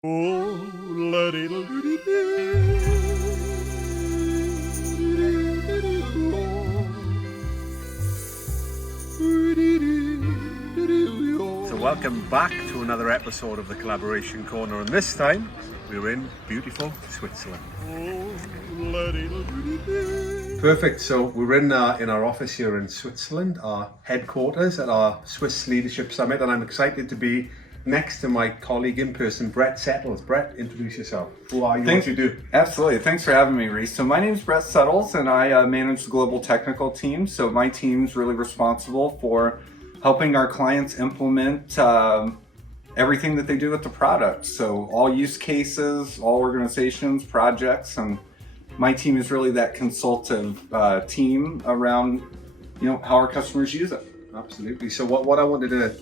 So welcome back to another episode of the Collaboration Corner, and this time we're in beautiful Switzerland. Perfect. So we're in our office here in Switzerland, our headquarters at our Swiss Leadership Summit, and I'm excited to be next to my colleague in person, Brett Settles. Brett, introduce yourself. Who are you? What do you do? Absolutely. Thanks for having me, Reese. So my name is Brett Settles, and I manage the global technical team. So my team's really responsible for helping our clients implement everything that they do with the product. So all use cases, all organizations, projects, and my team is really that consultative team around, how our customers use it. Absolutely. So what I wanted to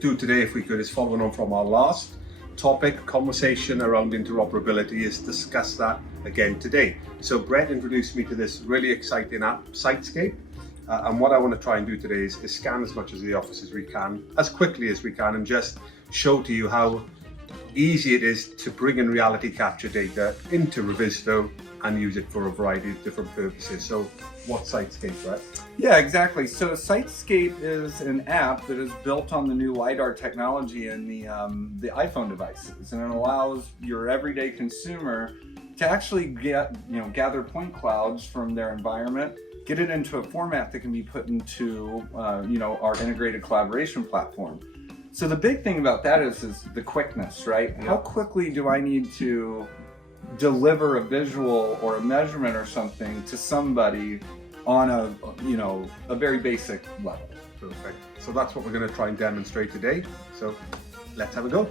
do today, if we could, is following on from our last topic, conversation around interoperability, is discuss that again today. So Brett introduced me to this really exciting app, SiteScape. And what I want to try and do today is scan as much of the office as we can, as quickly as we can, and just show to you how easy it is to bring in reality capture data into Revizto and use it for a variety of different purposes. So what's SiteScape, right? Yeah, exactly. So SiteScape is an app that is built on the new LiDAR technology in the iPhone devices, and it allows your everyday consumer to actually gather point clouds from their environment, get it into a format that can be put into our integrated collaboration platform. So the big thing about that is the quickness, right? Yeah. How quickly do I need to deliver a visual or a measurement or something to somebody on a very basic level? Perfect. So that's what we're going to try and demonstrate today. So let's have a go.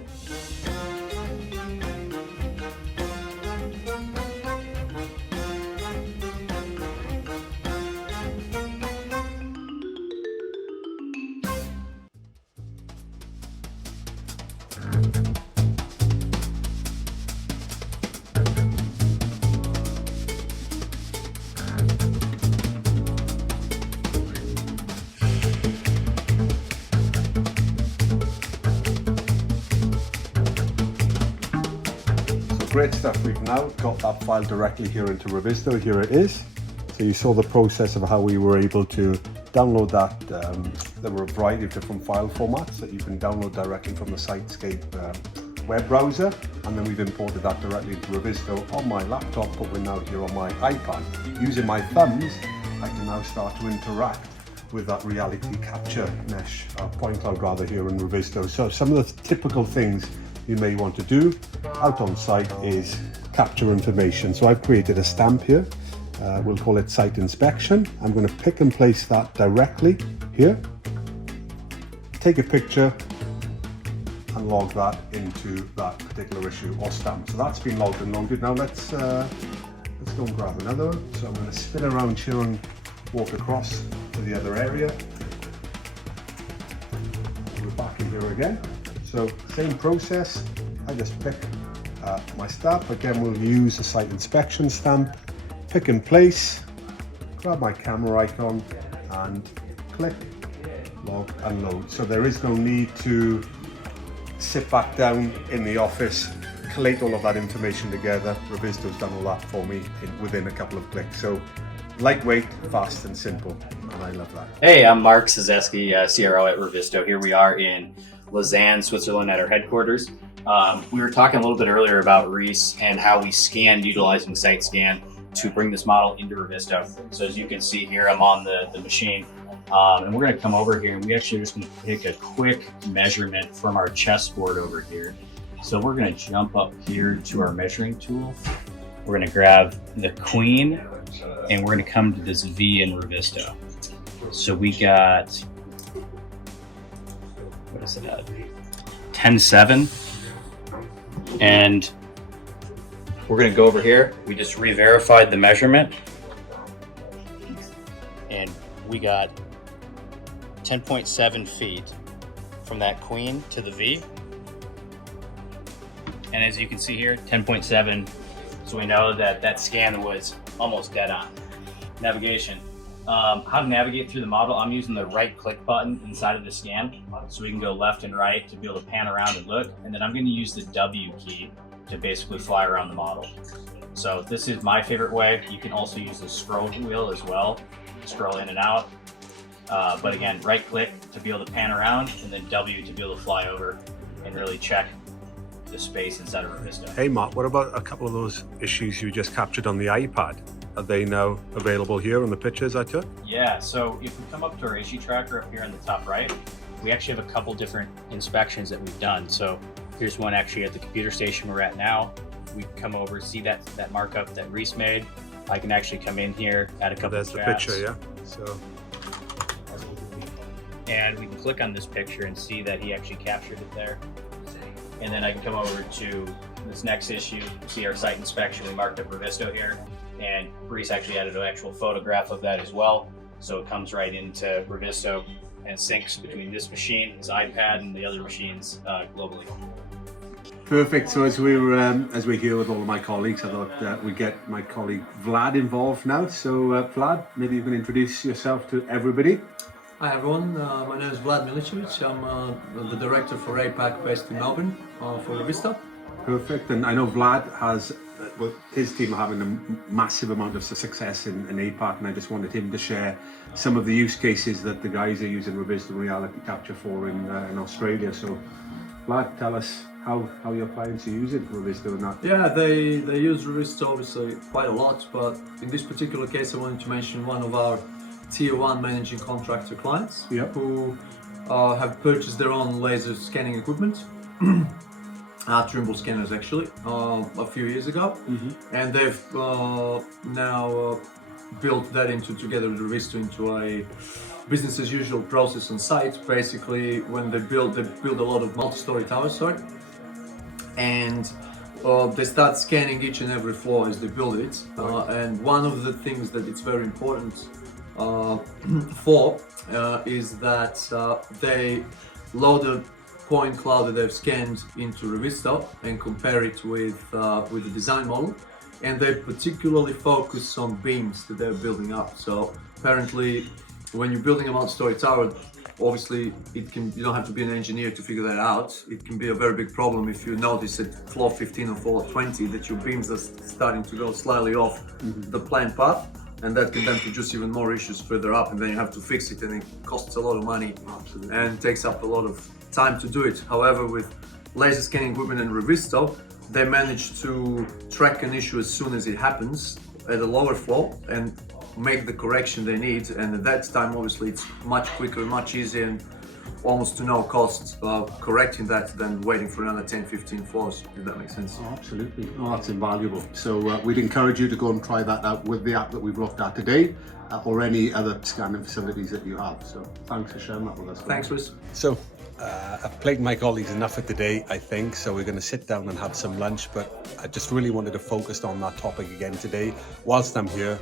Great stuff. We've now got that file directly here into Revizto. Here it is. So you saw the process of how we were able to download that. There were a variety of different file formats that you can download directly from the SiteScape web browser, and then we've imported that directly into Revizto on my laptop, but we're now here on my iPad. Using my thumbs, I can now start to interact with that reality capture mesh, point cloud rather, here in Revizto. So some of the typical things you may want to do out on site is capture information. So I've created a stamp here. We'll call it site inspection. I'm going to pick and place that directly here. Take a picture and log that into that particular issue or stamp. So that's been logged and loaded. Now let's go and grab another one. So I'm going to spin around here and walk across to the other area. We're back in here again. So same process, I just pick my stamp. Again, we'll use a site inspection stamp, pick and place, grab my camera icon and click, log and load. So there is no need to sit back down in the office, collate all of that information together. Revizto's done all that for me within a couple of clicks. So lightweight, fast and simple, and I love that. Hey, I'm Mark Ciszewski, CRO at Revizto. Here we are in Lausanne, Switzerland at our headquarters. We were talking a little bit earlier about Reese and how we scanned utilizing SiteScan to bring this model into Revizto. So as you can see here, I'm on the machine, and we're going to come over here and we actually are just going to take a quick measurement from our chessboard over here. So we're going to jump up here to our measuring tool. We're going to grab the queen and we're going to come to this V in Revizto. So we got, what is it at? 10.7. And we're going to go over here. We just re-verified the measurement. And we got 10.7 feet from that queen to the V. And as you can see here, 10.7. So we know that that scan was almost dead on. Navigation. How to navigate through the model, I'm using the right click button inside of the scan, so we can go left and right to be able to pan around and look, and then I'm going to use the W key to basically fly around the model. So this is my favorite way. You can also use the scroll wheel as well, scroll in and out. But again, right click to be able to pan around, and then W to be able to fly over and really check the space inside of Revizto. Hey Matt, what about a couple of those issues you just captured on the iPad? Are they now available here on the pictures I took? Yeah, so if we come up to our issue tracker up here in the top right, we actually have a couple different inspections that we've done. So here's one actually at the computer station we're at now. We can come over, see that markup that Reese made. I can actually come in here, add a couple There's of the tabs. picture, yeah? So, And we can click on this picture and see that he actually captured it there. And then I can come over to this next issue, see our site inspection. We marked up Revizto here, and Reese actually added an actual photograph of that as well. So it comes right into Revizto and syncs between this machine, his iPad, and the other machines globally. perfect. So as we're here with all of my colleagues, I thought we'd get my colleague Vlad involved now. So Vlad, maybe you can introduce yourself to everybody. Hi everyone, my name is Vlad Milicevic. I'm the director for APAC based in Melbourne for Revizto. Perfect. And I know Vlad has, well, his team are having a massive amount of success in APAC, and I just wanted him to share some of the use cases that the guys are using Revizto reality capture for in Australia. So Vlad, tell us how your clients are using Revizto and that. Yeah, they use Revizto obviously quite a lot, but in this particular case I wanted to mention one of our Tier 1 managing contractor clients who have purchased their own laser scanning equipment, Trimble scanners actually, a few years ago, and they've now built that together with Revizto into a business as usual process on site. Basically, when they build a lot of multi-story towers, and they start scanning each and every floor as they build it. And one of the things that it's very important is that they load a point cloud that they've scanned into Revizto and compare it with the design model, and they particularly focus on beams that they're building up. So apparently, when you're building a multi-story tower, obviously you don't have to be an engineer to figure that out. It can be a very big problem if you notice at floor 15 or floor 20 that your beams are starting to go slightly off the planned path, and that can then produce even more issues further up, and then you have to fix it, and it costs a lot of money and takes up a lot of time to do it. However, with laser scanning equipment and Revizto, they manage to track an issue as soon as it happens at a lower floor and make the correction they need, and at that time obviously it's much quicker, much easier, and almost to no cost correcting that than waiting for another 10-15 floors, if that makes sense. Oh, absolutely. Oh, that's invaluable. So we'd encourage you to go and try that out with the app that we've looked at today, or any other scanning facilities that you have. So thanks for sharing that with us. Thanks, Chris. So I've played my colleagues enough for today, I think, so we're going to sit down and have some lunch, but I just really wanted to focus on that topic again today whilst I'm here,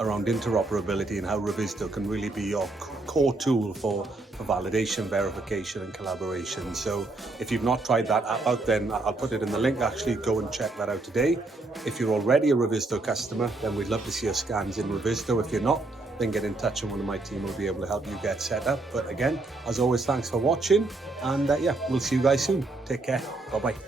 around interoperability and how Revizto can really be your core tool for validation, verification and collaboration. So if you've not tried that app out, then I'll put it in the link. Actually, go and check that out today. If you're already a Revizto customer, then we'd love to see your scans in Revizto. If you're not, then get in touch and one of my team will be able to help you get set up. But again, as always, thanks for watching, and yeah, we'll see you guys soon. Take care. Bye-bye.